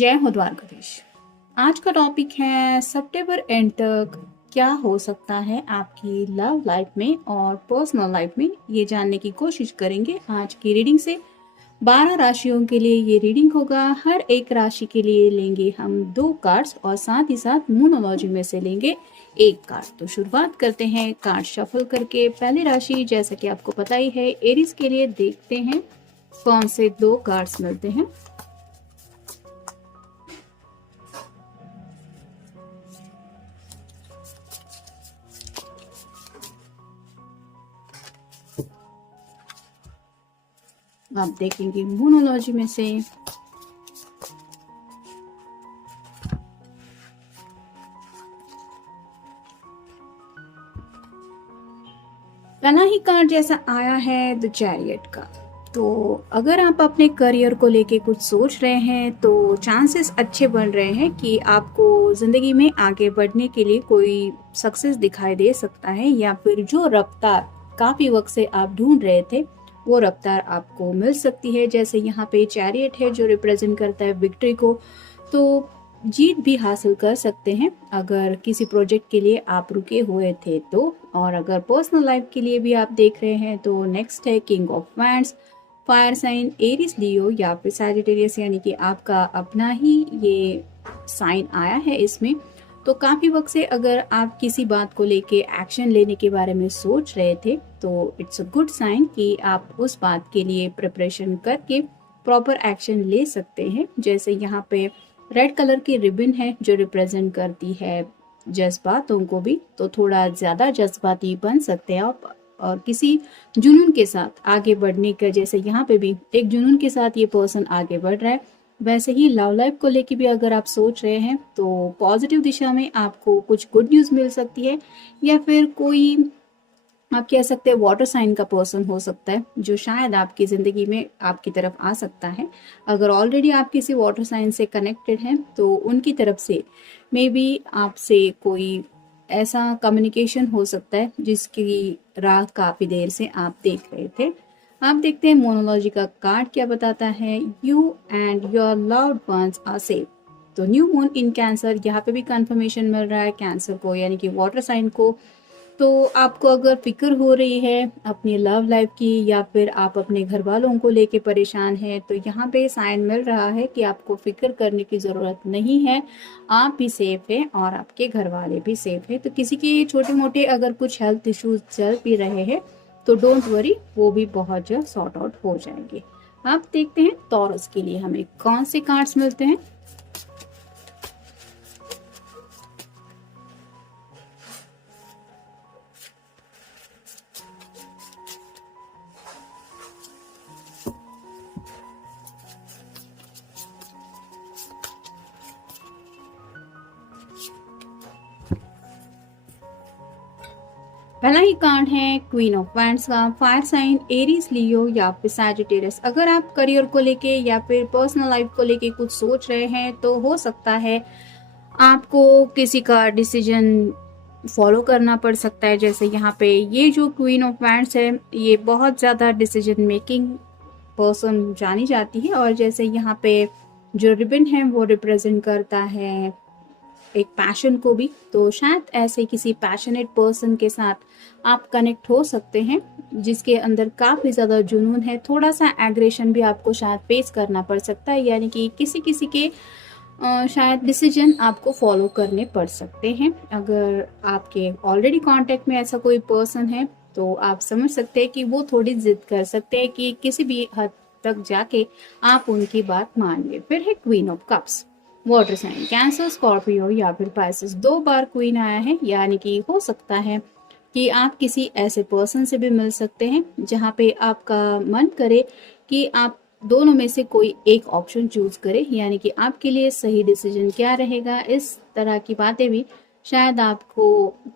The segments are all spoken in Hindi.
जय हो द्वारकाधीश। आज का टॉपिक है सितंबर एंड तक क्या हो सकता है आपकी लव लाइफ में और पर्सनल लाइफ में, ये जानने की कोशिश करेंगे आज की रीडिंग से। 12 राशियों के लिए ये रीडिंग होगा। हर एक राशि के लिए लेंगे हम 2 कार्ड्स और साथ ही साथ मूनोलॉजी में से लेंगे 1 कार्ड। तो शुरुआत करते हैं कार्ड शफल करके। पहली राशि जैसा कि आपको पता ही है एरीज के लिए, देखते हैं कौन से 2 कार्ड्स मिलते हैं। आप देखेंगे मूनोलॉजी में से पहला ही कार्ड जैसा आया है द चैरियट का। तो अगर आप अपने करियर को लेके कुछ सोच रहे हैं तो चांसेस अच्छे बन रहे हैं कि आपको जिंदगी में आगे बढ़ने के लिए कोई सक्सेस दिखाई दे सकता है, या फिर जो रफ्तार काफी वक्त से आप ढूंढ रहे थे वो रफ्तार आपको मिल सकती है। जैसे यहाँ पे चैरियट है जो रिप्रेजेंट करता है विक्ट्री को, तो जीत भी हासिल कर सकते हैं अगर किसी प्रोजेक्ट के लिए आप रुके हुए थे तो। और अगर पर्सनल लाइफ के लिए भी आप देख रहे हैं तो नेक्स्ट है king of wands, fire sign Aries Leo या फिर सैजिटेरियस, यानी कि आपका अपना ही ये साइन आया है इसमें। तो काफी वक्त से अगर आप किसी बात को लेके एक्शन लेने के बारे में सोच रहे थे तो इट्स अ गुड साइन कि आप उस बात के लिए प्रिपरेशन करके प्रॉपर एक्शन ले सकते हैं। जैसे यहाँ पे रेड कलर की रिबन है जो रिप्रेजेंट करती है जज्बातों को भी, तो थोड़ा ज्यादा जज्बाती बन सकते हैं आप और किसी जुनून के साथ आगे बढ़ने का, जैसे यहाँ पे भी एक जुनून के साथ ये पर्सन आगे बढ़ रहा है। वैसे ही लव लाइफ को लेके भी अगर आप सोच रहे हैं तो पॉजिटिव दिशा में आपको कुछ गुड न्यूज मिल सकती है, या फिर कोई आप कह सकते हैं वाटर साइन का पर्सन हो सकता है जो शायद आपकी जिंदगी में आपकी तरफ आ सकता है। अगर ऑलरेडी आप किसी वाटर साइन से कनेक्टेड हैं तो उनकी तरफ से मे बी आपसे कोई ऐसा कम्युनिकेशन हो सकता है जिसकी राह काफी देर से आप देख रहे थे। आप देखते हैं मोनोलॉजी का कार्ड क्या बताता है। You and your loved ones are safe. तो न्यू मून इन कैंसर, यहाँ पे भी कंफर्मेशन मिल रहा है कैंसर को यानी कि वाटर साइन को। तो आपको अगर फिक्र हो रही है अपनी लव लाइफ की या फिर आप अपने घर वालों को लेके परेशान हैं तो यहाँ पे साइन मिल रहा है कि आपको फिक्र करने की ज़रूरत नहीं है। आप भी सेफ हैं और आपके घर वाले भी सेफ हैं। तो किसी के छोटे मोटे अगर कुछ हेल्थ इश्यूज चल भी रहे हैं तो डोंट वरी, वो भी बहुत जल्द सॉर्ट आउट हो जाएंगे। आप देखते हैं टॉरस के लिए हमें कौन से कार्ड्स मिलते हैं। पहला ही कार्ड है क्वीन ऑफ वैंड्स का, फायर साइन एरीज लियो या फिर सैजिटेरियस। अगर आप करियर को लेके या फिर पर्सनल लाइफ को लेके कुछ सोच रहे हैं तो हो सकता है आपको किसी का डिसीजन फॉलो करना पड़ सकता है। जैसे यहाँ पे ये जो क्वीन ऑफ वैंड्स है ये बहुत ज्यादा डिसीजन मेकिंग पर्सन जानी जाती है, और जैसे यहाँ पे जो रिबन है वो रिप्रेजेंट करता है एक पैशन को भी। तो शायद ऐसे किसी पैशनेट पर्सन के साथ आप कनेक्ट हो सकते हैं जिसके अंदर काफी ज्यादा जुनून है। थोड़ा सा एग्रेशन भी आपको शायद फेस करना पड़ सकता है, यानी कि किसी किसी के शायद डिसीजन आपको फॉलो करने पड़ सकते हैं। अगर आपके ऑलरेडी कांटेक्ट में ऐसा कोई पर्सन है तो आप समझ सकते हैं कि वो थोड़ी जिद कर सकते हैं कि किसी भी हद तक जाके आप उनकी बात मान ले। फिर है queen of cups, water sign Cancer, Scorpio या फिर पाइसेस। 2 बार क्वीन आया है, यानी कि हो सकता है कि आप किसी ऐसे पर्सन से भी मिल सकते हैं जहाँ पे आपका मन करे कि आप दोनों में से कोई एक ऑप्शन चूज करें, यानी कि आपके लिए सही डिसीजन क्या रहेगा। इस तरह की बातें भी शायद आपको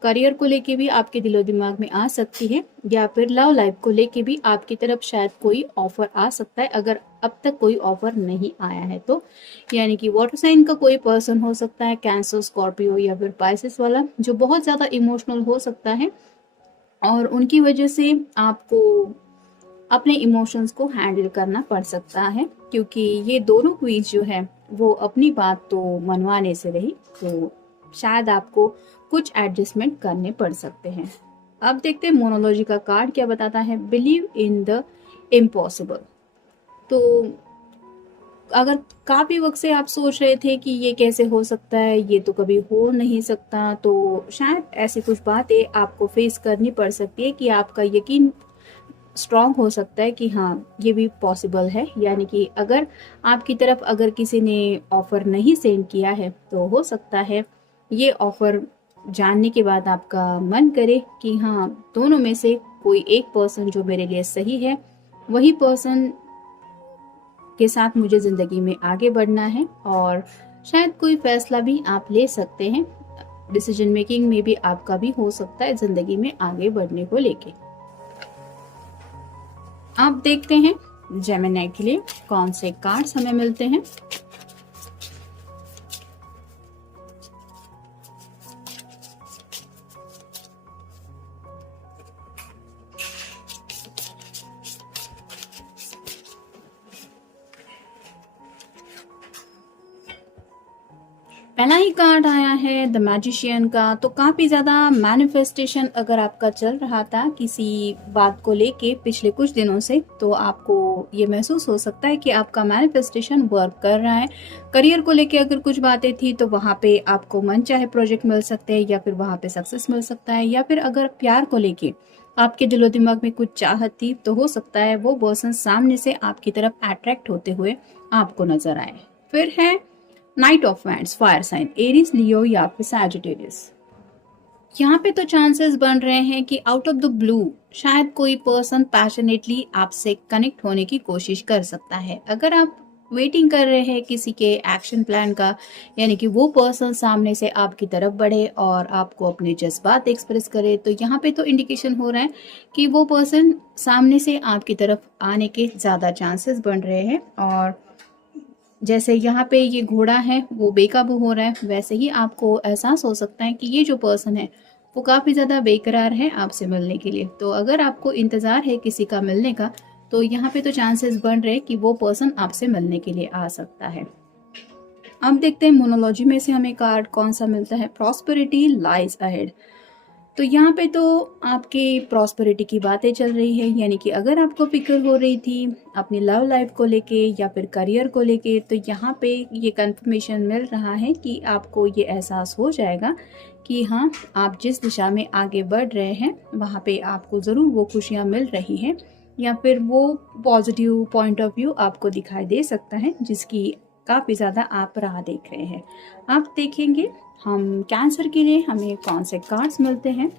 करियर को लेके भी आपके दिलो दिमाग में आ सकती है, या फिर लव लाइफ को लेके भी आपकी तरफ शायद कोई ऑफर आ सकता है अगर अब तक कोई ऑफर नहीं आया है तो। यानी कि वाटर साइन का कोई पर्सन हो सकता है, कैंसर, स्कॉर्पियो या फिर पाइसेस वाला, जो बहुत ज्यादा इमोशनल हो सकता है और उनकी वजह से आपको अपने इमोशंस को हैंडल करना पड़ सकता है, क्योंकि ये दोनों क्वींस जो है वो अपनी बात तो मनवाने से रही, तो शायद आपको कुछ एडजस्टमेंट करने पड़ सकते हैं। अब देखते हैं मोनोलॉजी का कार्ड क्या बताता है। Believe in the impossible. तो अगर काफी वक्त से आप सोच रहे थे कि ये कैसे हो सकता है, ये तो कभी हो नहीं सकता, तो शायद ऐसी कुछ बातें आपको फेस करनी पड़ सकती है कि आपका यकीन स्ट्रांग हो सकता है कि हाँ ये भी पॉसिबल है। यानी कि अगर आपकी तरफ अगर किसी ने ऑफर नहीं सेंड किया है तो हो सकता है ये ऑफर जानने के बाद आपका मन करे कि हाँ दोनों में से कोई एक पर्सन जो मेरे लिए सही है, वही पर्सन के साथ मुझे ज़िंदगी में आगे बढ़ना है। और शायद कोई फैसला भी आप ले सकते हैं, डिसीजन मेकिंग में भी आपका भी हो सकता है ज़िंदगी में आगे बढ़ने को लेके। आप देखते हैं जेमिनी के लिए कौन से कार्ड्स हमें मिलते हैं। पहला ही कार्ड आया है द मैजिशियन का। तो काफी ज्यादा मैनिफेस्टेशन अगर आपका चल रहा था किसी बात को लेके पिछले कुछ दिनों से, तो आपको ये महसूस हो सकता है कि आपका मैनिफेस्टेशन वर्क कर रहा है। करियर को लेके अगर कुछ बातें थी तो वहां पे आपको मनचाहे प्रोजेक्ट मिल सकते हैं, या फिर वहां पे सक्सेस मिल सकता है। या फिर अगर प्यार को लेके आपके दिलो दिमाग में कुछ चाहत थी, तो हो सकता है वो पर्सन सामने से आपकी तरफ अट्रैक्ट होते हुए आपको नजर आए। फिर है knight of wands, fire sign, Aries, Leo या फिर सैजिटेरियस। यहाँ पे तो चांसेस बन रहे हैं कि आउट ऑफ द ब्लू शायद कोई पर्सन पैशनेटली आपसे कनेक्ट होने की कोशिश कर सकता है। अगर आप वेटिंग कर रहे हैं किसी के एक्शन प्लान का, यानी कि वो पर्सन सामने से आपकी तरफ बढ़े और आपको अपने जज्बात एक्सप्रेस करे, तो यहाँ पे तो इंडिकेशन हो रहा है कि वो पर्सन सामने से आपकी तरफ आने के ज़्यादा चांसेस बन रहे हैं। और जैसे यहाँ पे ये घोड़ा है वो बेकाबू हो रहा है, वैसे ही आपको एहसास हो सकता है कि ये जो पर्सन है वो काफ़ी ज़्यादा बेकरार है आपसे मिलने के लिए। तो अगर आपको इंतज़ार है किसी का मिलने का, तो यहाँ पे तो चांसेस बन रहे हैं कि वो पर्सन आपसे मिलने के लिए आ सकता है। अब देखते हैं मोनोलॉजी में से हमें कार्ड कौन सा मिलता है। Prosperity lies ahead. तो यहाँ पे तो आपके प्रॉस्पेरिटी की बातें चल रही है, यानी कि अगर आपको फिक्र हो रही थी अपनी लव लाइफ को लेके या फिर करियर को लेके, तो यहाँ पे ये कंफर्मेशन मिल रहा है कि आपको ये एहसास हो जाएगा कि हाँ आप जिस दिशा में आगे बढ़ रहे हैं वहाँ पे आपको ज़रूर वो खुशियाँ मिल रही हैं, या फिर वो पॉजिटिव पॉइंट ऑफ व्यू आपको दिखाई दे सकता है जिसकी काफ़ी ज़्यादा आप राह देख रहे हैं। आप देखेंगे हम कैंसर के लिए हमें कौन से कार्ड्स मिलते हैं।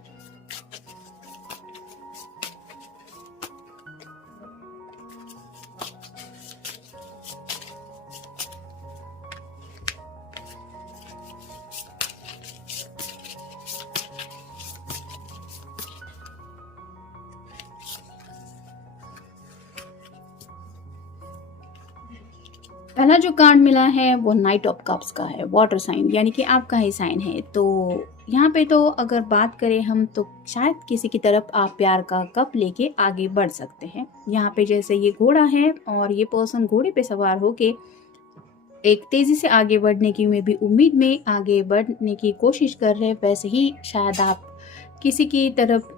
पहला जो कार्ड मिला है वो नाइट ऑफ कप्स का है, वाटर साइन, यानी कि आपका ही साइन है। तो यहाँ पे तो अगर बात करें हम, तो शायद किसी की तरफ आप प्यार का कप लेके आगे बढ़ सकते हैं। यहाँ पे जैसे ये घोड़ा है और ये पर्सन घोड़े पे सवार होके एक तेजी से आगे बढ़ने की में भी उम्मीद में आगे बढ़ने की कोशिश कर रहे हैं, वैसे ही शायद आप किसी की तरफ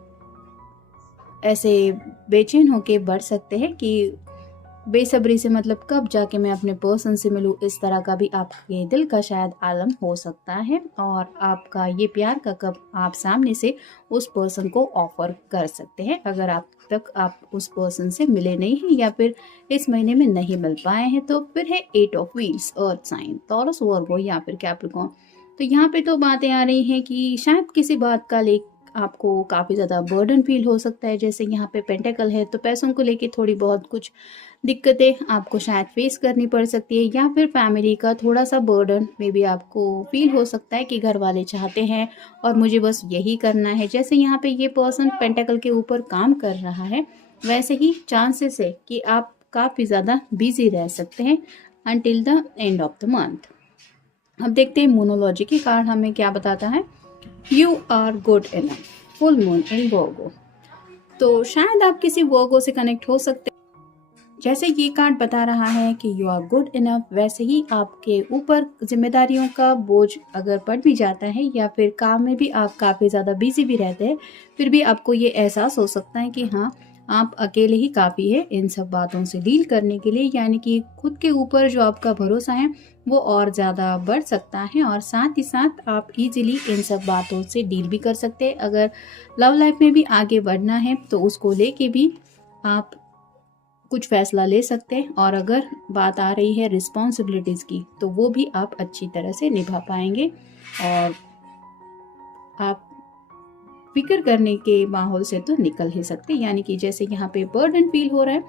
ऐसे बेचैन होके बढ़ सकते हैं कि बेसब्री से, मतलब कब जाके मैं अपने पर्सन से मिलूं, इस तरह का भी आपके दिल का शायद आलम हो सकता है। और आपका ये प्यार का कप आप सामने से उस पर्सन को ऑफर कर सकते हैं अगर आप तक आप उस पर्सन से मिले नहीं हैं या फिर इस महीने में नहीं मिल पाए हैं। तो फिर है 8 of wheels, earth sign, Taurus, Virgo या फिर कैप्रिकॉर्न। तो यहाँ पे तो बातें आ रही हैं कि शायद किसी बात का आपको काफ़ी ज़्यादा बर्डन फील हो सकता है। जैसे यहाँ पे पेंटेकल है, तो पैसों को लेके थोड़ी बहुत कुछ दिक्कतें आपको शायद फेस करनी पड़ सकती है, या फिर फैमिली का थोड़ा सा बर्डन में भी आपको फील हो सकता है कि घर वाले चाहते हैं और मुझे बस यही करना है। जैसे यहाँ पे ये पर्सन पेंटेकल के ऊपर काम कर रहा है, वैसे ही चांसेस है कि आप काफ़ी ज़्यादा बिजी रह सकते हैं until the end of the month. अब देखते हैं मोनोलॉजी की कार्ड हमें क्या बताता है। You are good enough, full moon in Virgo. तो शायद आप किसी वर्गो से कनेक्ट हो सकते हैं। जैसे ये कार्ड बता रहा है कि यू आर गुड इनफ, वैसे ही आपके ऊपर जिम्मेदारियों का बोझ अगर पड़ भी जाता है या फिर काम में भी आप काफ़ी ज़्यादा बिजी भी रहते हैं, फिर भी आपको ये एहसास हो सकता है कि हाँ, आप अकेले ही काफ़ी है इन सब बातों से डील करने के लिए। यानी कि खुद के ऊपर जो आपका भरोसा है वो और ज़्यादा बढ़ सकता है और साथ ही साथ आप इजीली इन सब बातों से डील भी कर सकते हैं। अगर लव लाइफ में भी आगे बढ़ना है तो उसको लेके भी आप कुछ फैसला ले सकते हैं, और अगर बात आ रही है रिस्पॉन्सिबिलिटीज़ की तो वो भी आप अच्छी तरह से निभा पाएंगे और आप फिक्र करने के माहौल से तो निकल ही सकते। यानी कि जैसे यहाँ पे बर्डन फील हो रहा है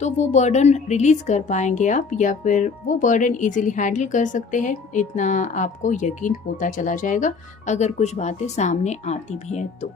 तो वो बर्डन रिलीज कर पाएंगे आप, या फिर वो बर्डन इजीली हैंडल कर सकते हैं, इतना आपको यकीन होता चला जाएगा अगर कुछ बातें सामने आती भी हैं तो।